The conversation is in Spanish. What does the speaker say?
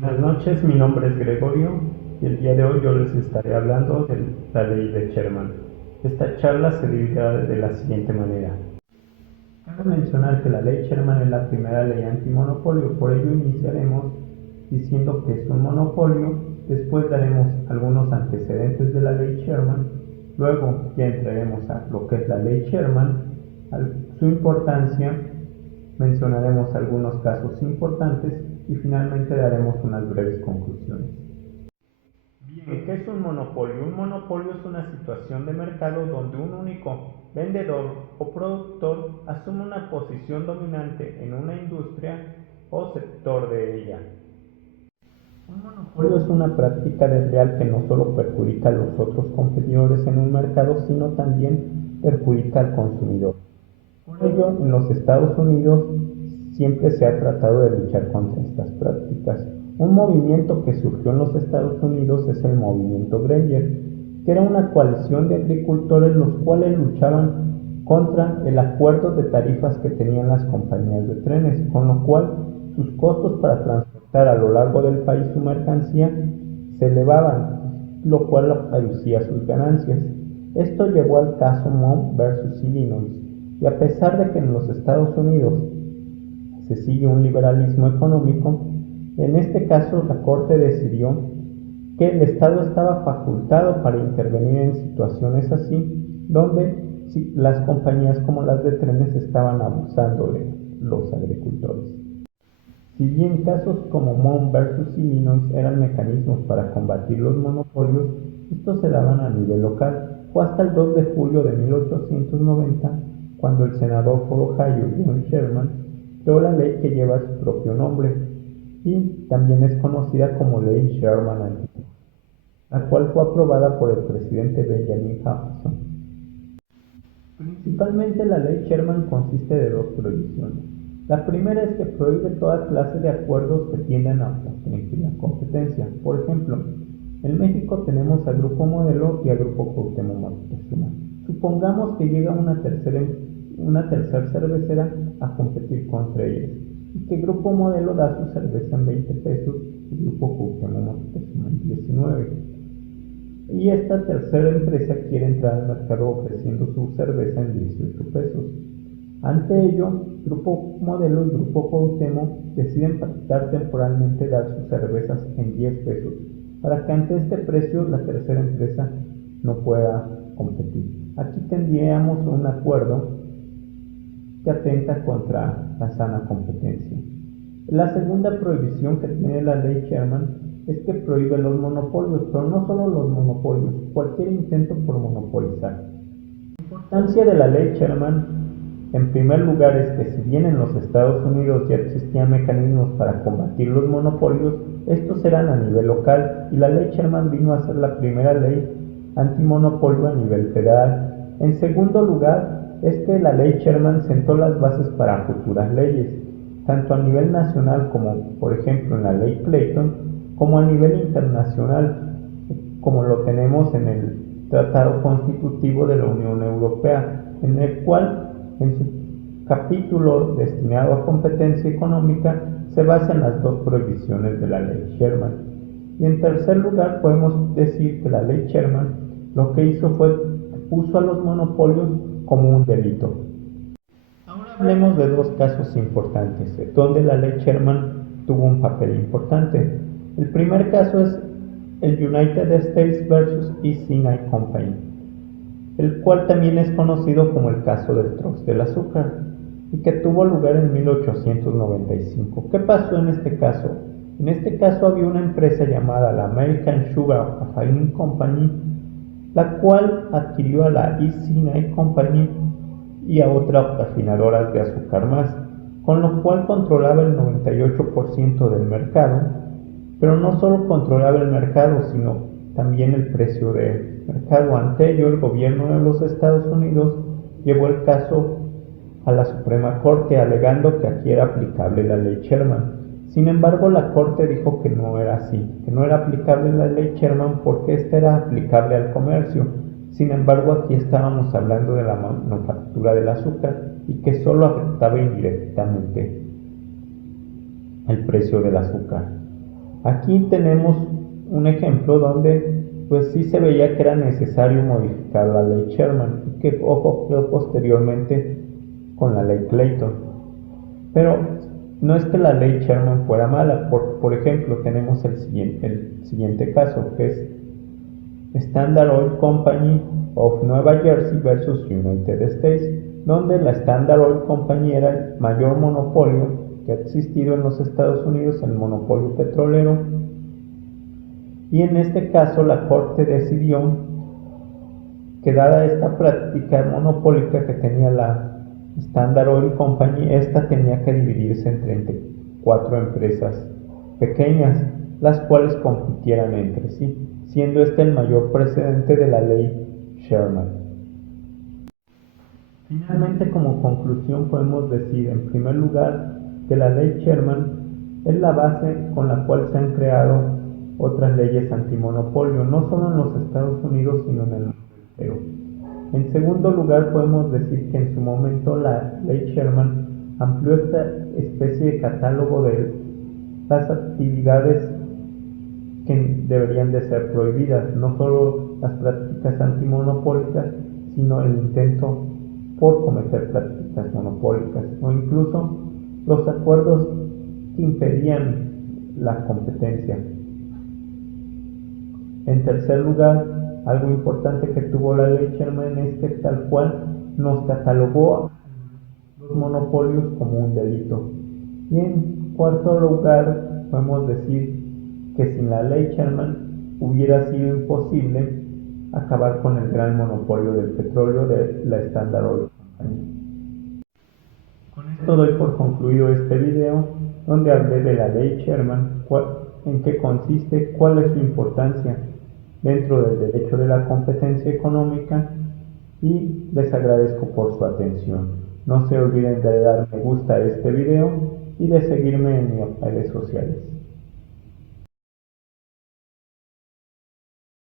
Buenas noches, mi nombre es Gregorio y el día de hoy yo les estaré hablando de la ley de Sherman. Esta charla se dividirá de la siguiente manera. Cabe mencionar que la ley Sherman es la primera ley antimonopolio, por ello iniciaremos diciendo que es un monopolio, después daremos algunos antecedentes de la ley Sherman, luego ya entraremos a lo que es la ley Sherman, su importancia, mencionaremos algunos casos importantes y finalmente daremos unas breves conclusiones. Bien, ¿qué es un monopolio? Un monopolio es una situación de mercado donde un único vendedor o productor asume una posición dominante en una industria o sector de ella. Un monopolio es una práctica desleal que no solo perjudica a los otros competidores en un mercado, sino también perjudica al consumidor. Por ello, en los Estados Unidos siempre se ha tratado de luchar contra estas prácticas. Un movimiento que surgió en los Estados Unidos es el movimiento Granger, que era una coalición de agricultores los cuales luchaban contra el acuerdo de tarifas que tenían las compañías de trenes, con lo cual sus costos para transportar a lo largo del país su mercancía se elevaban, lo cual reducía sus ganancias. Esto llevó al caso Moe versus Illinois, y a pesar de que en los Estados Unidos se sigue un liberalismo económico, en este caso la Corte decidió que el Estado estaba facultado para intervenir en situaciones así, donde las compañías como las de trenes estaban abusando de los agricultores. Si bien casos como Moe versus Illinois eran mecanismos para combatir los monopolios, estos se daban a nivel local. Fue hasta el 2 de julio de 1890 cuando el senador por Ohio, John Sherman, creó la ley que lleva su propio nombre y también es conocida como Ley Sherman Antigua, la cual fue aprobada por el presidente Benjamin Harrison. Principalmente la ley Sherman consiste de dos prohibiciones. La primera es que prohíbe toda clase de acuerdos que tiendan a restringir la competencia. Por ejemplo, en México tenemos a Grupo Modelo y a Grupo Cuauhtémoc Moctezuma. Supongamos que llega una tercera cervecera a competir contra ellas y que Grupo Modelo da su cerveza en 20 pesos y Grupo Cuauhtémoc Moctezuma en 19. Y esta tercera empresa quiere entrar al mercado ofreciendo su cerveza en 18 pesos. Ante ello, Grupo Modelo y Grupo Cuauhtémoc deciden pactar temporalmente dar sus cervezas en 10 pesos, para que ante este precio la tercera empresa no pueda competir. Aquí tendríamos un acuerdo que atenta contra la sana competencia. La segunda prohibición que tiene la ley Sherman es que prohíbe los monopolios, pero no solo los monopolios, cualquier intento por monopolizar. La importancia de la ley Sherman, en primer lugar, es que si bien en los Estados Unidos ya existían mecanismos para combatir los monopolios, estos eran a nivel local y la ley Sherman vino a ser la primera ley antimonopolio a nivel federal. En segundo lugar, es que la ley Sherman sentó las bases para futuras leyes, tanto a nivel nacional como, por ejemplo, en la ley Clayton, como a nivel internacional, como lo tenemos en el Tratado Constitutivo de la Unión Europea, en el cual, en su capítulo destinado a competencia económica, se basa en las dos prohibiciones de la ley Sherman. Y en tercer lugar, podemos decir que la ley Sherman lo que hizo fue que puso a los monopolios como un delito. Ahora hablemos de dos casos importantes, donde la ley Sherman tuvo un papel importante. El primer caso es el United States versus East Sinai Company, el cual también es conocido como el caso del trozo del azúcar, y que tuvo lugar en 1895. ¿Qué pasó en este caso? En este caso había una empresa llamada la American Sugar Refining Company, la cual adquirió a la East Sinai Company y a otras refinadoras de azúcar más, con lo cual controlaba el 98% del mercado, pero no solo controlaba el mercado, sino también el precio del mercado. Ante ello, el gobierno de los Estados Unidos llevó el caso a la Suprema Corte, alegando que aquí era aplicable la ley Sherman. Sin embargo, la Corte dijo que no era así, que no era aplicable la ley Sherman porque esta era aplicable al comercio. Sin embargo, aquí estábamos hablando de la manufactura del azúcar y que solo afectaba indirectamente el precio del azúcar. Aquí tenemos un ejemplo donde pues sí se veía que era necesario modificar la ley Sherman y que ocurrió posteriormente con la ley Clayton. Pero no es que la ley Sherman fuera mala. Por ejemplo, tenemos el siguiente caso, que es Standard Oil Company of Nueva Jersey versus United States, donde la Standard Oil Company era el mayor monopolio que ha existido en los Estados Unidos, el monopolio petrolero, y en este caso la Corte decidió que dada esta práctica monopólica que tenía la Standard Oil Company, esta tenía que dividirse en 34 empresas pequeñas, las cuales compitieran entre sí, siendo este el mayor precedente de la ley Sherman. Finalmente, como conclusión, podemos decir, en primer lugar, que la ley Sherman es la base con la cual se han creado otras leyes antimonopolio, no solo en los Estados Unidos, sino en el mundo entero. En segundo lugar, podemos decir que en su momento la ley Sherman amplió esta especie de catálogo de las actividades que deberían de ser prohibidas, no solo las prácticas antimonopólicas, sino el intento por cometer prácticas monopólicas o incluso los acuerdos que impedían la competencia. En tercer lugar, algo importante que tuvo la ley Sherman es que tal cual nos catalogó los monopolios como un delito. Y en cuarto lugar, podemos decir que sin la ley Sherman hubiera sido imposible acabar con el gran monopolio del petróleo de la Standard Oil Company. Con esto doy por concluido este video donde hablé de la ley Sherman, en qué consiste, cuál es su importancia dentro del derecho de la competencia económica, y les agradezco por su atención. No se olviden de dar me gusta a este video y de seguirme en mis redes sociales.